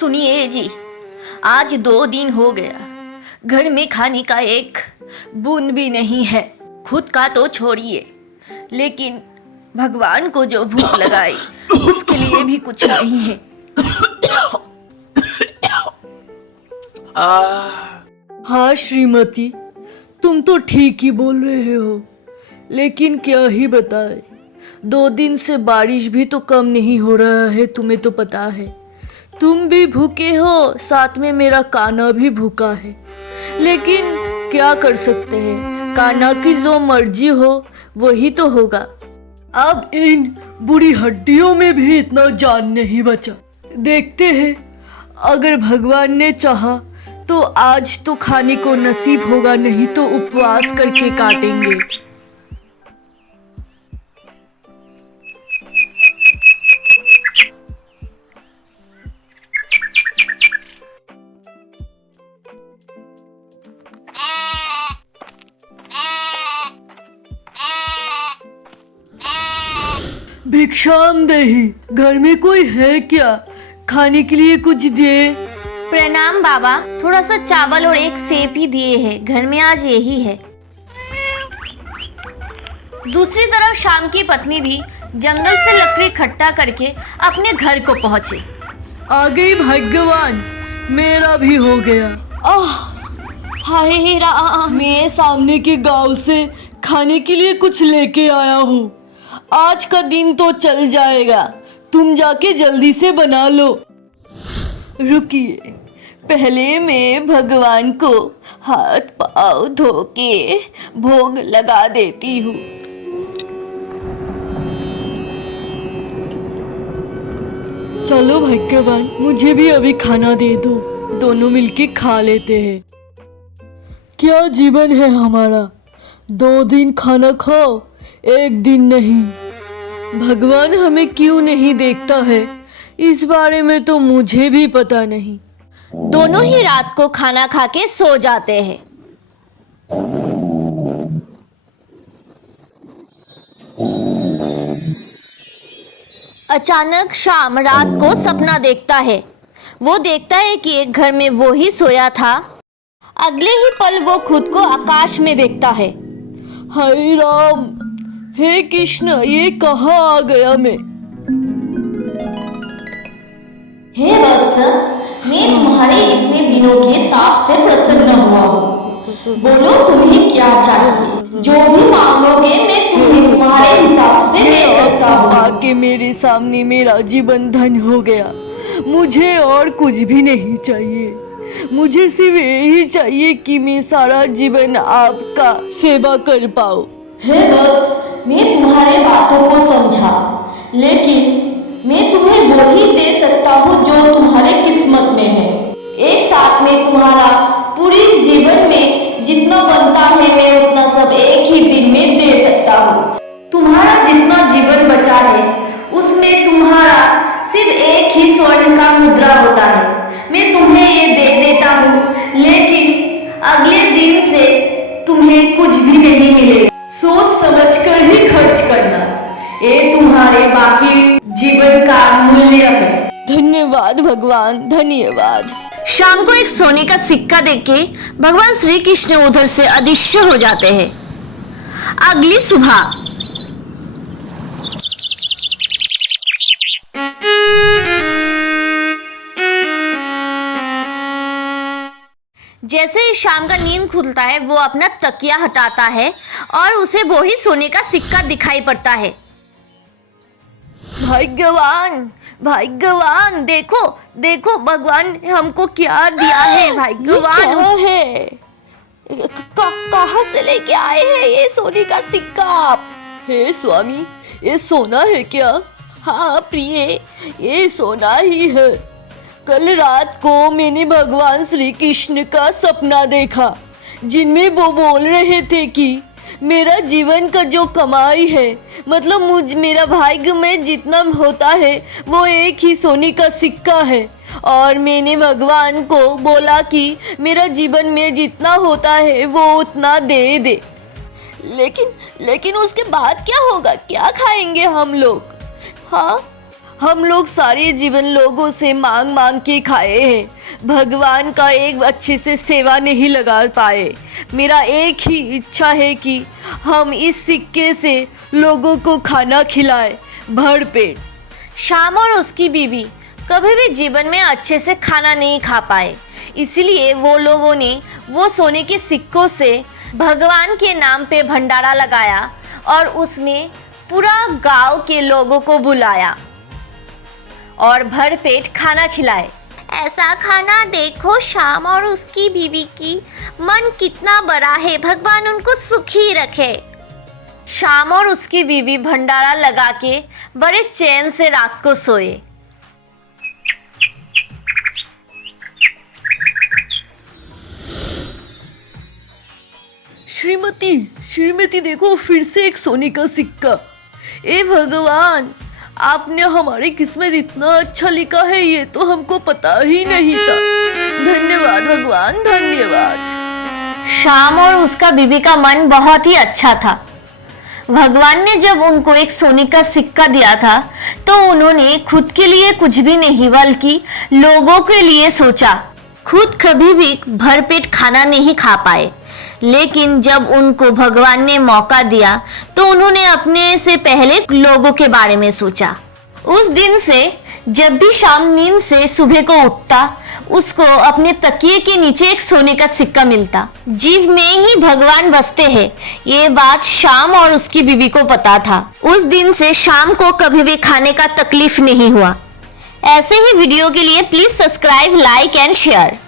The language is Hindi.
सुनिए जी, आज 2 दिन हो गया, घर में खाने का एक बूंद भी नहीं है। खुद का तो छोड़िए, लेकिन भगवान को जो भूख लगाई उसके लिए भी कुछ नहीं है। हाँ श्रीमती, तुम तो ठीक ही बोल रहे हो, लेकिन क्या ही बताए, 2 दिन से बारिश भी तो कम नहीं हो रहा है। तुम्हें तो पता है, तुम भी भूखे हो, साथ में मेरा कान्हा भी भूखा है। लेकिन क्या कर सकते हैं, कान्हा की जो मर्जी हो वही तो होगा। अब इन बुरी हड्डियों में भी इतना जान नहीं बचा। देखते हैं, अगर भगवान ने चाहा तो आज तो खाने को नसीब होगा, नहीं तो उपवास करके काटेंगे। भिक्षाम देही, घर में कोई है क्या? खाने के लिए कुछ दे। प्रणाम बाबा, थोड़ा सा चावल और एक सेब ही दिए हैं, घर में आज यही है। दूसरी तरफ शाम की पत्नी भी जंगल से लकड़ी इकट्ठा करके अपने घर को पहुंची। आ गई भगवान, मेरा भी हो गया। हाय राम, मैं सामने के गांव से खाने के लिए कुछ लेके आया हूँ। आज का दिन तो चल जाएगा, तुम जाके जल्दी से बना लो। रुकिए, पहले मैं भगवान को हाथ पाँव धो के भोग लगा देती हूँ। चलो भगवान, मुझे भी अभी खाना दे दो, दोनों मिलके खा लेते हैं। क्या जीवन है हमारा, 2 दिन खाना खाओ, 1 दिन नहीं। भगवान हमें क्यों नहीं देखता है, इस बारे में तो मुझे भी पता नहीं। दोनों ही रात को खाना खा के सो जाते हैं। अचानक शाम रात को सपना देखता है। वो देखता है कि एक घर में वो ही सोया था। अगले ही पल वो खुद को आकाश में देखता है। हाय राम, हे कृष्ण, ये कहाँ आ गया मैं? हे वत्स, मैं तुम्हारे इतने दिनों के ताप से प्रसन्न हुआ हूँ। बोलो तुम्हें क्या चाहिए, जो भी मांगोगे मैं तुम्हें तुम्हारे हिसाब से दे सकता हूँ। आके मेरे सामने मेरा जीवन धन हो गया, मुझे और कुछ भी नहीं चाहिए। मुझे सिर्फ यही चाहिए कि मैं सारा जीवन आपका सेवा कर पाऊँ। हे वत्स, मैं तुम्हारे बातों को समझा, लेकिन मैं तुम्हें वही दे सकता हूँ जो तुम्हारे किस्मत में है। एक साथ में तुम्हारा पूरी जीवन में जितना बनता है मैं उतना सब एक ही दिन में दे सकता हूँ। तुम्हारा जितना जीवन बचा है उसमें तुम्हारा सिर्फ एक ही स्वर्ण का मुद्रा होता है। मैं तुम्हें ये दे देता हूँ, लेकिन अगले दिन से तुम्हें कुछ भी नहीं मिलेगा। सोच समझकर ही खर्च करना, ये तुम्हारे बाकी जीवन का मूल्य है। धन्यवाद भगवान, धन्यवाद। शाम को एक सोने का सिक्का देके भगवान श्री कृष्ण उधर से अदृश्य हो जाते हैं। अगली सुबह जैसे ही शाम का नींद खुलता है वो अपना तकिया हटाता है और उसे वही सोने का सिक्का दिखाई पड़ता है। भगवान, भगवान, देखो देखो भगवान ने हमको क्या दिया है। भगवान है, कहाँ से लेके आए हैं ये सोने का सिक्का आप? हे स्वामी, ये सोना है क्या? हाँ प्रिय, ये सोना ही है। कल रात को मैंने भगवान श्री कृष्ण का सपना देखा, जिनमें वो बोल रहे थे कि मेरा जीवन का जो कमाई है, मतलब मेरा भाग्य में जितना होता है वो एक ही सोने का सिक्का है। और मैंने भगवान को बोला कि मेरा जीवन में जितना होता है वो उतना दे दे। लेकिन उसके बाद क्या होगा, क्या खाएंगे हम लोग? हाँ, हम लोग सारे जीवन लोगों से मांग मांग के खाए हैं, भगवान का एक अच्छे से सेवा नहीं लगा पाए। मेरा एक ही इच्छा है कि हम इस सिक्के से लोगों को खाना खिलाएं, भर पेट। श्याम और उसकी बीवी कभी भी जीवन में अच्छे से खाना नहीं खा पाए, इसलिए वो लोगों ने वो सोने के सिक्कों से भगवान के नाम पे भंडारा लगाया और उसमें पूरा गांव के लोगों को बुलाया और भर पेट खाना खिलाए। ऐसा खाना देखो श्याम और उसकी बीवी की मन कितना बड़ा है, भगवान उनको सुखी रखे। श्याम और उसकी बीवी भंडारा लगा के बड़े चैन से रात को सोए। श्रीमती देखो, फिर से एक सोने का सिक्का। ए भगवान, आपने हमारी किस्मत इतना अच्छा लिखा है, ये तो हमको पता ही नहीं था। धन्यवाद भगवान, धन्यवाद। श्याम और उसका बीवी का मन बहुत ही अच्छा था। भगवान ने जब उनको एक सोने का सिक्का दिया था तो उन्होंने खुद के लिए कुछ भी नहीं बल्कि लोगों के लिए सोचा। खुद कभी भी भरपेट खाना नहीं खा पाए, लेकिन जब उनको भगवान ने मौका दिया तो उन्होंने अपने से पहले लोगों के बारे में सोचा। उस दिन से जब भी शाम नींद से सुबह को उठता, उसको अपने तकिए के नीचे एक सोने का सिक्का मिलता। जीव में ही भगवान बसते हैं, ये बात शाम और उसकी बीवी को पता था। उस दिन से शाम को कभी भी खाने का तकलीफ नहीं हुआ। ऐसे ही वीडियो के लिए please subscribe, like and share.